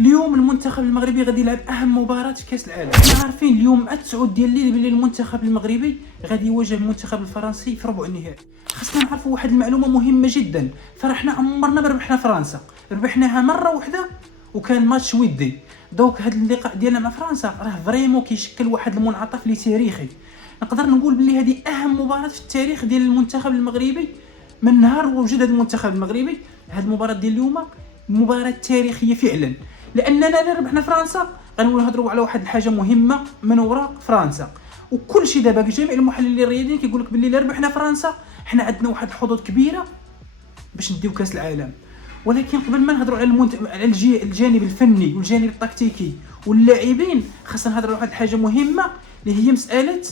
اليوم المنتخب المغربي غادي يلعب اهم مباراه في كاس العالم. حنا عارفين اليوم مع 9 ديال الليل بلي المنتخب المغربي غادي يواجه المنتخب الفرنسي في ربع النهائي. خاصنا نعرفوا واحد المعلومه مهمه جدا، فرحنا عمرنا ما ربحنا فرنسا، ربحناها مره واحده وكان ماتش ودي. دوك هذا اللقاء ديالنا مع فرنسا راه فريمون كيشكل واحد المنعطف اللي تاريخي. نقدر نقول بلي هذه اهم مباراه في التاريخ ديال المنتخب المغربي من نهار وجود هذا المنتخب المغربي. هذه المباراه ديال اليوم مباراه تاريخيه فعلا، لاننا الا ربحنا فرنسا غنهضروا على واحد الحاجه مهمه من وراء فرنسا. وكل شيء دابا جميع المحللين الرياضيين كيقول لك باللي الا ربحنا فرنسا حنا عندنا واحد الحظوظ كبيره باش نديو كاس العالم. ولكن قبل ما نهضروا على الجانب الفني والجانب التكتيكي واللاعبين، خاصنا نهضروا على واحد الحاجه مهمه اللي هي مساله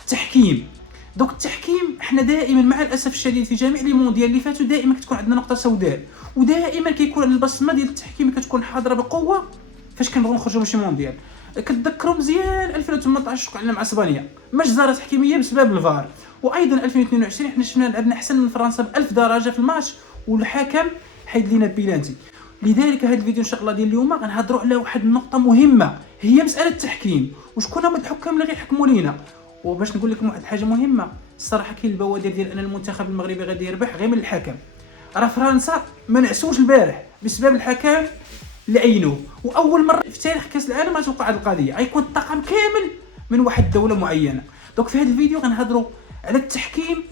التحكيم. دوك التحكيم حنا دائما مع الاسف الشديد في جميع لي مونديال اللي فاتوا دائما كتكون عندنا نقطه سوداء، ودائما كيكون البصمه ديال التحكيم كتكون حاضره بقوه فاش كنبغيو نخرجوا من شي مونديال. كتذكروا مزيان 2018 وقعنا مع اسبانيا مجزره تحكيميه بسبب الفار، وايضا 2022 حنا شفنا لعبنا احسن من فرنسا ب1000 درجه في الماتش والحكم حيد لينا بيلانتي. لذلك هذا الفيديو ان شاء الله ديال اليوم غنهضروا على واحد النقطه مهمه هي مساله التحكيم، وشكون هما الحكام اللي غيحكموا لينا. وباش نقول لكم واحد الحاجه مهمه، الصراحه كاين البوادر ديال ان المنتخب المغربي غادي يربح غير من الحكم. راه فرنسا ما نعسوش البارح بسبب الحكم اللي عينوه، واول مره في تاريخ كاس العالم غتوقع هذه القضيه، غيكون الطاقم كامل من واحد الدوله معينه. دونك في هذا الفيديو غنهضروا على التحكيم،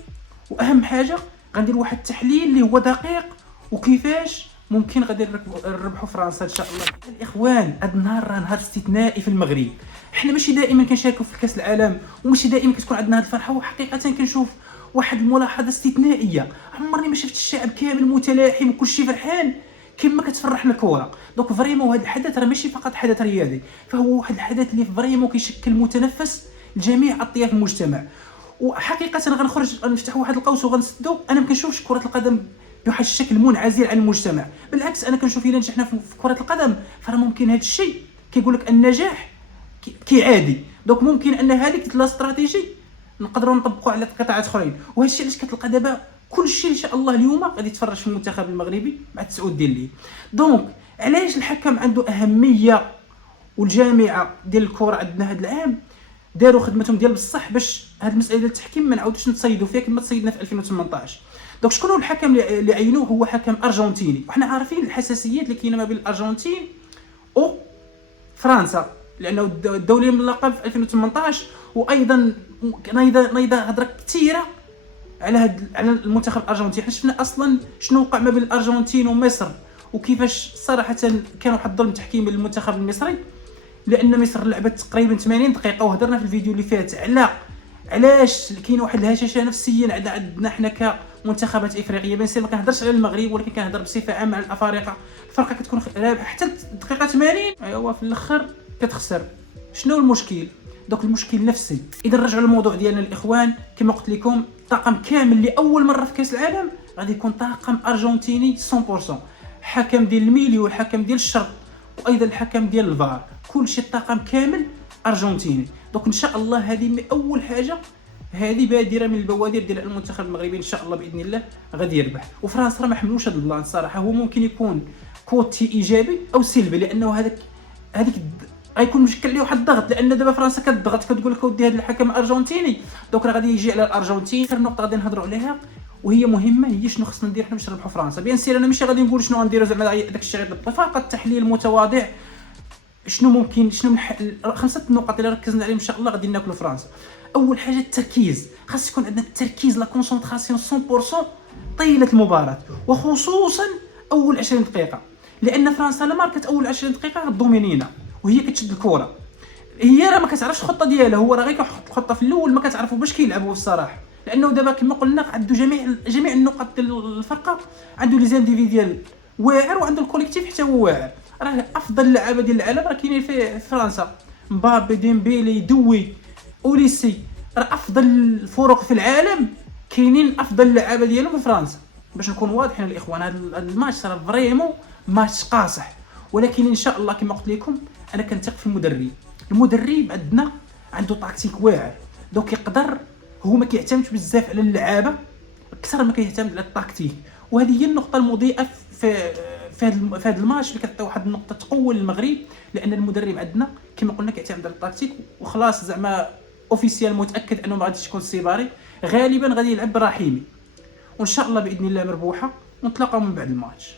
واهم حاجه غندير واحد التحليل اللي هو دقيق وكيفاش ممكن غادي نربحوا فرنسا ان شاء الله. الاخوان هذا النهار راه نهار استثنائي في المغرب. حنا ماشي دائما كنشاركوا في كاس العالم وماشي دائما كتكون عندنا هذه الفرحه، وحقيقه كنشوف واحد الملاحظه استثنائيه. عمرني ما شفت الشعب كامل متلاحم وكل شيء فرحان كما كتفرحنا الكره. دونك فريمون هذا الحدث راه ماشي فقط حدث رياضي، فهو واحد الحدث اللي فريمون كيشكل متنفس لجميع اطياف المجتمع. وحقيقه غنخرج نفتح واحد القوس وغنسدو، انا ما كنشوفش كره القدم بواحد الشكل منعزل عن المجتمع، بالعكس انا كنشوف الا نجحنا في كره القدم فراه ممكن هذا الشيء كيقول لك النجاح كيعادي. دونك ممكن ان هذيك لا استراتيجي نقدروا نطبقوا على قطاعات اخرين، وهذا الشيء علاش كتلقى دابا كل شيء ان شاء الله اليوم غادي يتفرج في المنتخب المغربي مع 9 ديال الليل. دونك علاش الحكم عنده اهميه، والجامعه ديال الكره عندنا هذا العام داروا خدمتهم ديال بصح باش هذه المساله ديال التحكيم ما نعاودوش نتصيدوا فيها كما تصيدنا في 2018. دونك شكون هو الحكم اللي عينوه؟ هو حكم ارجنتيني، وحنا عارفين الحساسيات اللي كاينه ما بين الارجنتين وفرنسا، لانه الدولي من اللقب في 2018. وايضا نايضه هضره كثيره على المنتخب الارجنتيني. حنا شفنا اصلا شنو وقع ما بين الارجنتين ومصر، وكيفاش صراحه كان واحد الظلم تحكيمي للمنتخب المصري، لان مصر لعبت تقريبا 80 دقيقه. وهضرنا في الفيديو اللي فات على علاش كاين واحد الهشاشه نفسيا عندنا حنا كمنتخبات افريقيه. بنسير ما كنهضرش على المغرب، ولكن كنهضر بصفه عامه على الافارقه. الفرقه كتكون رابحه حتى الدقيقه 80 ايوا في الاخر كتخسر. شنو المشكل؟ دوك المشكل نفسي. اذا نرجعوا للموضوع ديالنا الاخوان، كما قلت لكم طاقم كامل لاول مره في كاس العالم غادي يكون طاقم ارجنتيني 100%، حكم ديال الميلي والحكم ديال الشرط وايضا الحكم ديال الفار، كل شيء الطاقم كامل ارجنتيني. دونك ان شاء الله هذه اول حاجه، هذه بادره من البوادر ديال المنتخب المغربي ان شاء الله باذن الله غادي يربح. وفرنسا راه ما حملوش هذا البلان صراحه، هو ممكن يكون كوتي ايجابي او سلبي، لانه هذيك غيكون مشكل عليه واحد الضغط، لان دابا فرنسا كتضغط كتقول لك ودي هذا الحكم الارجنتيني، دونك راه غادي يجي على الارجنتين. اخر نقطه غادي نهضروا عليها وهي مهمه، هي شنو خصنا ندير حنا باش نربحوا فرنسا. بيان سير انا ماشي غادي نقول شنو غنديروا زعما داك الشيء غير فقط تحليل متواضع شنو ممكن شنو 5 نقط اللي ركزنا عليهم ان شاء الله غادي ناكلوا فرنسا. اول حاجه التركيز، خاص يكون عندنا التركيز لا كونسونطراسيون 100% طيله المباراه، وخصوصا اول 20 دقيقه، لان فرنسا لا ماركت اول 20 دقيقه غدومينينا وهي كتشد الكره. هي راه ما كتعرفش الخطه ديالها، هو راه غير كيحط الخطه في الاول ما كتعرفوا باش كيلعبوا الصراحه، لانه دابا كما قلنا عنده جميع النقط ديال الفرقه، عنده لي زانديفيديال واعر وعنده الكوليكتيف حتى هو واعر. راه افضل اللعابه ديال العالم راه كاينين في فرنسا، مبابي، ديمبيلي، دوي، اوليسي، راه افضل الفرق في العالم كاينين افضل اللعابه ديالهم في فرنسا. باش نكون واضحين الاخوان، هذا الماتش راه فريمون ماتش قاصح، ولكن ان شاء الله كما قلت لكم انا كنثق في المدرب عندنا عنده تاكتيك واعر، دونك يقدر هو ما كيعتمدش بزاف على اللعابه اكثر ما كيعتمد على التكتيك. وهذه هي النقطه المضيئه في في هذا الماتش اللي كتعطي واحد النقطه تقوى للمغرب، لان المدرب عندنا كما قلنا كيعتمد على التكتيك، وخلاص زعما اوفيسيال متاكد انه ما غاديش يكون السيباري، غالبا غادي يلعب برحيمي، وان شاء الله باذن الله مربوحه، ونتلاقاو من بعد الماتش.